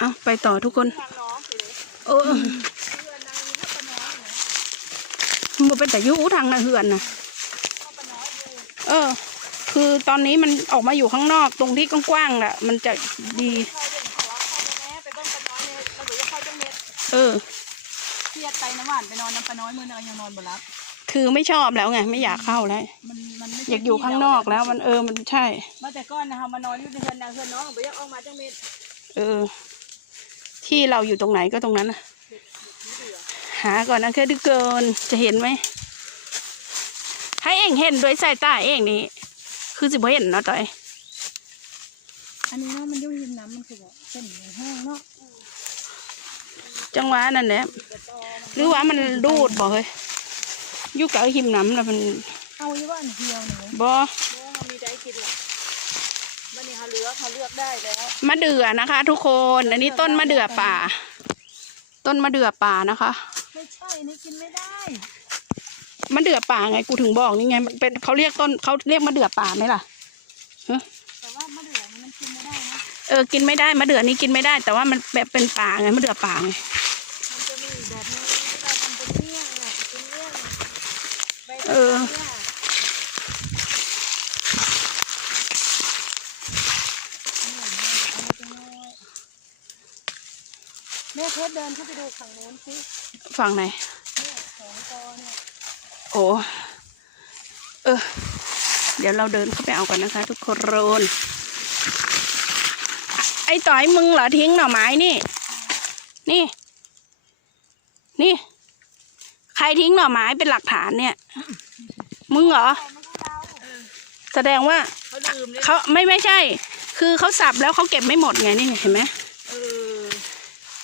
เอาไปต่อทุกคนทางน้องสิเลยเออเพื่อนนางมีถ้าปะน้อยเนี่ยมันเป็นแต่ยุทางนาเหือนนะถ้าปะน้อยดูเออ คือตอนนี้มันออกมาอยู่ข้างนอกตรงที่กว้างๆน่ะมันจะดีเข้าเรื่องของเราเข้าไปแม่ไปเบิ่งปะน้อยเนี่ยเราบอกว่าเข้าจังเม็ดเออเครียดไปน้ำหวานไปนอนน้ำปะน้อยมือนึงยังนอนบ่รับคือไม่ชอบแล้วไงไม่อยากเข้าแล้วมันมันไม่ใช่อยากอยู่ข้างนอกแล้วมันเออมันใช่ มาแต่ก้อนนะคะมานอนอยู่ในเฮือนนางเฮือนน้องไปยังออกมาจังเม็ดเออ ที่เราอยู่ตรงไหนก็ตรงนั้นนะหาก่อนนะแค่ดึกเกินจะเห็นไหมให้เองเห็นด้วยสายตาเองนี่คือสิบ่เห็นเนาะต่อยอันนี้เนาะมันยุ่งยิมน้ำมันคือแบบเส้นแห้งเนาะจังหวะนั่นแหละหรือว่ามันดูดบ่เฮ้ยอยู่กับหิมน้ำแล้วมันเอาอยู่ว่าอันเดียวเนี่ยบ่เมื่อเขามีได้กินละ มันนี่เขาเลือกเขาเลือกได้แล้วมะเดื่อนะคะ ทุกคนอันนี้ต้นมะเดื่อป่า ต้นมะเดื่อป่านะคะ ไม่ใช่นี่กินไม่ได้มะเดื่อป่าไงกูถึงบอกนี่ไงมันเป็นเขาเรียกต้นเขาเรียกมะเดื่อป่าไหมล่ะแต่ว่ามะเดื่อนี่มันกินไม่ได้นะเออกินไม่ได้มะเดื่อนี้กินไม่ได้ แต่ว่ามันแบบเป็นป่าไงมะเดื่อป่าไงมันจะมีอีกแบบนึงที่เราทำเป็นเมี่ยงอะเป็นเมี่ยงใบเออ เนี่ยแม่ เพชรเดินเข้าไปดูฝั่งโน้นสิฝั่งไหนเนี่ยสองกอเนี่ยโอ้เออ เดี๋ยวเราเดินเข้าไปเอากันนะคะ ทุกคนไอ้ต่อยมึงเหรอทิ้งหน่อไม้นี่ นี่ นี่ ใครทิ้งหน่อไม้เป็นหลักฐานเนี่ย มึงเหรอ แสดงว่าเขาลืมเลยเขาไม่ไม่ใช่ คือเขาสับแล้วเขาเก็บไม่หมดไงนี่เห็นไหมเออ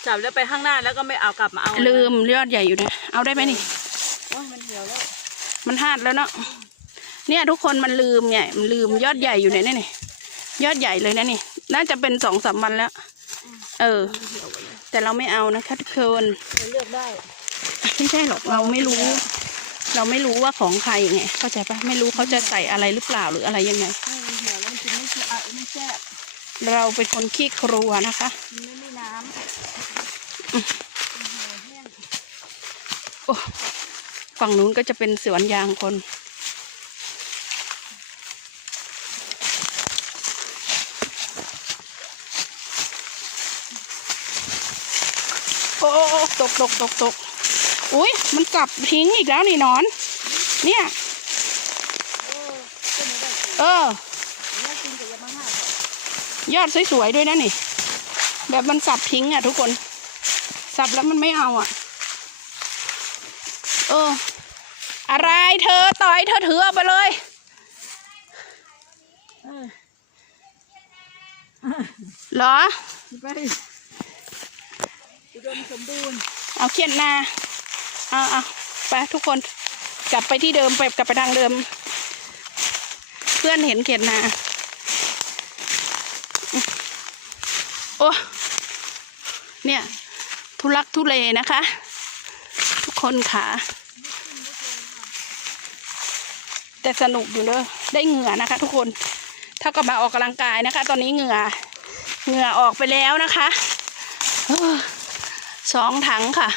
จับแล้วไปข้างหน้าแล้วก็ไม่เอากลับมาเอาลืลืมยอดใหญ่อยู่นะเอาได้ไหมนี่โอ้ยมันเหี่ยวแล้วมันหาดแล้วเนาะเนี่ยทุกคนมันลืมไงมันลืมยอดใหญ่อยู่เนี่ยนี่ยอดใหญ่เลยนะนี่ น่าจะเป็นสองสามวันแล้ว เออ แต่เราไม่เอานะคะทุกคนมันเลือกได้ไม่ใช่หรอกเราไม่รู้ เราไม่รู้ว่าของใครไงเข้าใจปะไม่รู้เขาจะใส่อะไรหรือเปล่าหรืออะไรยังไงไม่มันเหี่ยวแล้วมันกินไม่แซ่บอะไม่แซ่บเราเป็นคนขี้ครัวนะคะมันไม่มีน้ำ โอ้ฝั่งนู้นก็จะเป็นสวนยางคน โอ้ตกตกตกตกอุ้ยมันกลับทิ้งอีกแล้วนี่นอน เนี่ย เออยอะยอดสวยๆด้วยนะนี่ แบบมันสับทิ้งอะทุกคน สับแล้วมันไม่เอาอะ เออ อะไรเธอต่อยเธอถือเอาไปเลยเออเหรอไปอุดมสมบูรณ์เอาเขียนนาเอาเอาไปทุกคนกลับไปที่เดิมไปกลับไปทางเดิม เพื่อนเห็นเขียนนาโอ้เนี่ย ทุลักทุเลนะคะ ทุกคนค่ะ แต่สนุกอยู่เด้อได้เหงื่อนะคะ ทุกคนเท่ากับมาออกกำลังกายนะคะ ตอนนี้เหงื่อเหงื่อออกไปแล้วนะคะออสองถังค่ะ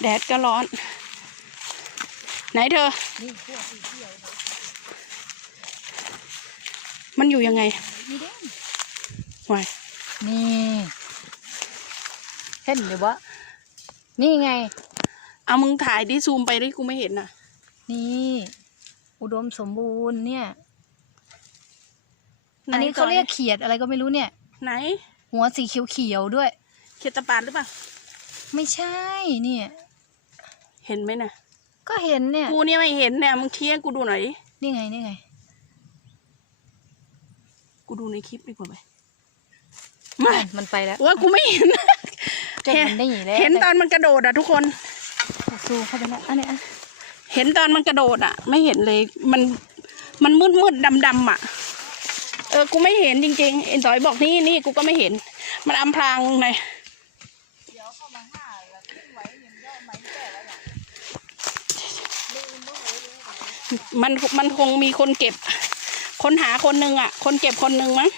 แดดก็ร้อน ไหนเธอ นี่พวกสีเขียวนะ มันอยู่ยังไงนี่เด้งวายนี่เห็นหรือวะนี่ไง เอามึงถ่ายดิซูมไปดิกูไม่เห็นน่ะ นี่ อุดมสมบูรณ์เนี่ยไหอันนี้เขาเรียกเขียดอะไรก็ไม่รู้เนี่ย ไหน หัวสีเขียวๆด้วย เขตตะปาดหรือเปล่า ไม่ใช่เนี่ย เห็นไหมน่ะ ก็เห็นเนี่ย กูเนี่ยไม่เห็นเนี่ยมึงเทียกูดูหน่อยดินี่ไงนี่ไง กูดูในคลิปดีกว่าไหมมัไม่นมันไปแล้วว่ากูไม่เห็นเจ็บมันได้อย่างแล้วเห็นตอนมันกระโดดอะทุกคนซูเข้าไปแล้วอันนี้อันเห็นตอนมันกระโดดอะ ไม่เห็นเลยมันมันมืดมืดดำดำๆอะ เออ กูไม่เห็นจริงๆ เอ็นต่อยบอกนี่นี่กูก็ไม่เห็น มันอำพรางไงเดี๋ยวเข้ามาห้าแล้วไว้ยังย่อไม้แก่แล้วเนี่ยมันมันคงมีคนเก็บ คนหาคนหนึ่งอะ คนเก็บคนหนึ่งมั้ง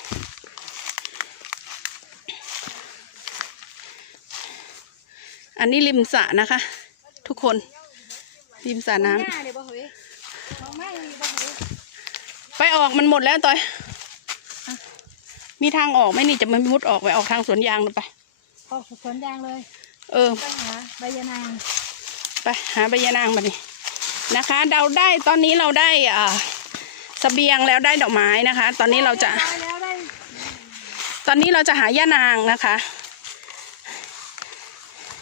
อันนี้ริมสระนะคะ ทุกคน ริมสระน้ำหน้าเลยบ่เฮ้ยมองไม่มีบ่เฮ้ยไปออกมันหมดแล้วต่อยอะมีทางออกไหมนี่จะมันมุดออกไปออกทางสวนยางหรือไปออกสวนยางเลย เออไปหาใบยะนาง ไปหาใบยานางมาดินะคะ เราได้ตอนนี้เราได้อ่า เสบียงแล้วได้ดอกไม้นะคะ ตอนนี้เราจะได้แล้วได้ตอนนี้เราจะหาย่านางนะคะ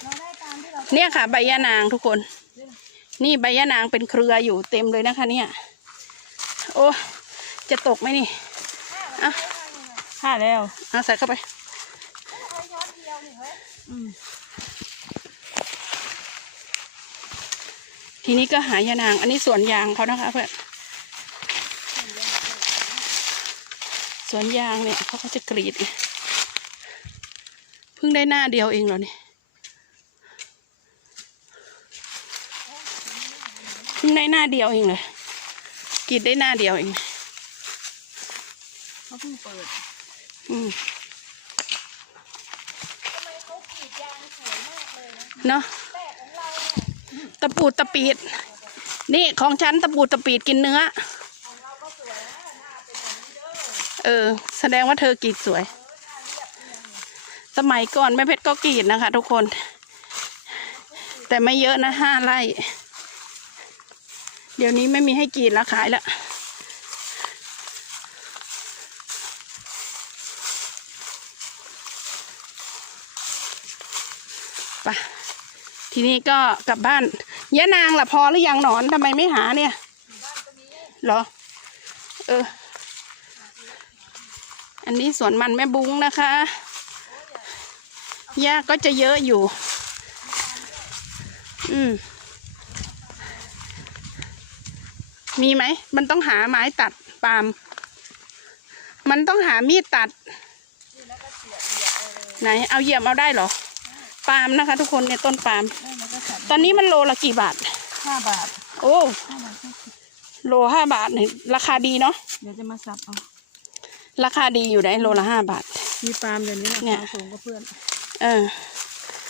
เราได้ตามที่เราเนี่ยค่ะ ใบย่านางทุกคน นี่ใบย่านางเป็นเครืออยู่เต็มเลยนะคะ เนี่ย โอ้จะตกไหมนี่อะห้าแล้วเอาใส่เข้าไปเอาช้อนเดียวนี่เฮ้ยอืมทีนี้ก็หายานาง อันนี้สวนยางเขานะคะเพื่อน สวนยางเนี่ยเขาก็จะกรีดไงเพิ่งได้หน้าเดียวเองเหรอเนี่ยเพิ่งได้หน้าเดียวเองเลยกรีดได้หน้าเดียวเองเขาเพิ่งเปิด อืมทำไมเขากรีดยางสวยมากเลยนะเนาะแต่ของเราเนี่ยตะปูดตะปีด นี่ของฉันตะปูดตะปีดกินเนื้อ เออ แสดงว่าเธอกรีดสวย สมัยก่อนแม่เพชรก็กรีดนะคะ ทุกคน แต่ไม่เยอะนะห้าไร่ เดี๋ยวนี้ไม่มีให้กรีดแล้วขายละไปทีนี้ก็กลับบ้านยะนางล่ะพอหรือยังหนอนทำไมไม่หาเนี่ยหรอ เออ อันนี้สวนมันแม่บุ้งนะคะหญ้าก็จะเยอะอยู่ อืม มีไหม มันต้องหาไม้ตัดปาล์มมันต้องหามีดตัด ไหน เอาเหยียบเอาได้เหรอ ปาล์มนะคะ ทุกคนเนี่ยต้นปาล์มได้แล้วก็สับตอนนี้มันโลละกี่บาท ห้าบาท โอ้ห้าบาทห้าสิบโลห้าบาทเนี่ยราคาดีเนาะ เดี๋ยวจะมาสับเอา ราคาดีอยู่ได้โลละห้าบาท มีปาล์มอย่างนี้นะเนี่ย สูงกว่าเพื่อน เออ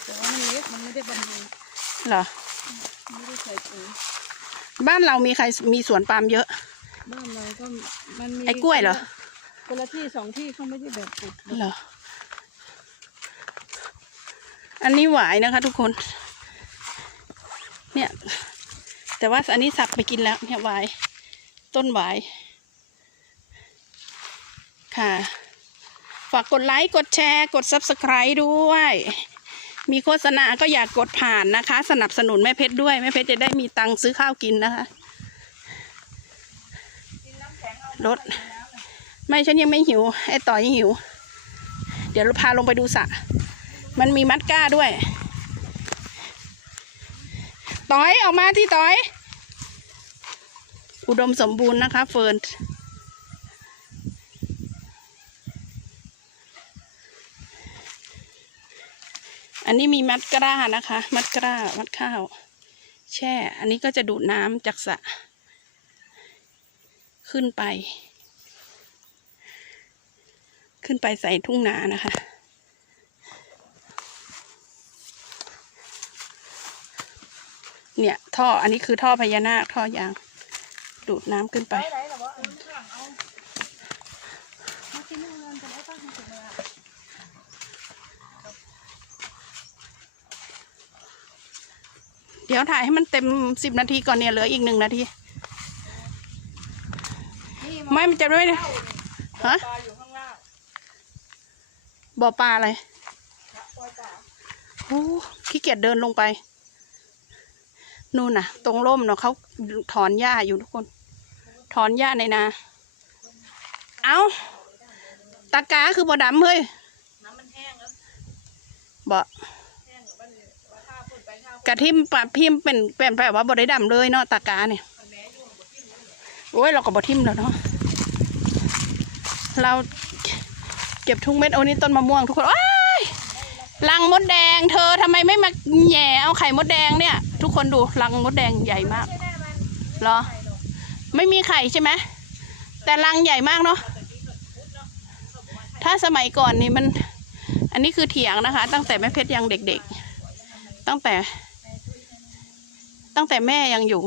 แต่ว่ามันเล็กมันไม่ได้บรรลุเหรอ ไม่ได้ใส่ปุ๋ยบ้านเรามีใครมีสวนปาล์มเยอะ บ้านเราก็มันมีไอ้กล้วยเหรอ คนละที่สองที่เขาไม่ได้แบบปลูกเหรอ อันนี้หวายนะคะทุกคน เนี่ย แต่ว่าอันนี้สับไปกินแล้วเนี่ยหวาย ต้นหวาย ค่ะ ฝากกดไลค์ กดแชร์ กด subscribe ด้วย มีโฆษณาก็อยากกดผ่านนะคะ สนับสนุนแม่เพชรด้วย แม่เพชรจะได้มีตังค์ซื้อข้าวกินนะคะรถไม่ฉันยังไม่หิว ไอ้ต่อยหิว เดี๋ยวเราพาลงไปดูสระมันมีมัดก้าด้วยต่อยออกมาที่ต่อย อุดมสมบูรณ์นะคะ เฟิร์น อันนี้มีมัดกร้านะคะ มัดกร้ามัดข้าว แช่ อันนี้ก็จะดูดน้ำจากสระขึ้นไป ขึ้นไปใส่ทุ่งนานะคะ เนี่ยท่ออันนี้คือท่อพญานาคท่อยาง ดูดน้ำขึ้นไป ไปไหนหรอวะ เออข้างหลังเอามาที่นี่เงินจะได้ตั้งถึงเลยอะเดี๋ยวถ่ายให้มันเต็มสิบนาทีก่อนเนี่ยเหลืออีกหนึ่งนาทีนี่ไม่มันจะไม่ได้ฮะปลาอยู่ข้างล่างบ่อปลาอะไรปล่อยปลาโอ้ขี้เกียจเดินลงไป นู่นน่ะ ตรงร่มเนาะเขาถอนหญ้าอยู่ทุกคน ถอนหญ้าในนา เอาตากาคือบ่ดำเฮ้ยน้ำมันแห้งแล้วบ่ กระทิมปะพิมเป็นแป็ว่าบดได้ดำเลยเนาะตากาเนี่ยโอ้ยเรากับดทิมแล้วเนาะเราเก็บทุกเม็ดโอ้นี่ต้นมะม่วงทุกคนว้ยลังมดแดง เธอทำไมไม่มาแหย่เอาไข่มดแดงเนี่ย ทุกคนดูลังมดแดงใหญ่มากเหรอ ไม่มีไข่ใช่ไหมแต่ลังใหญ่มากเนาะถ้าสมัยก่อนนี่มัน อันนี้คือเถียงนะคะ ตั้งแต่แม่เพชรยังเด็ก ๆ ตั้งแต่ ตั้งแต่แม่ยังอยู่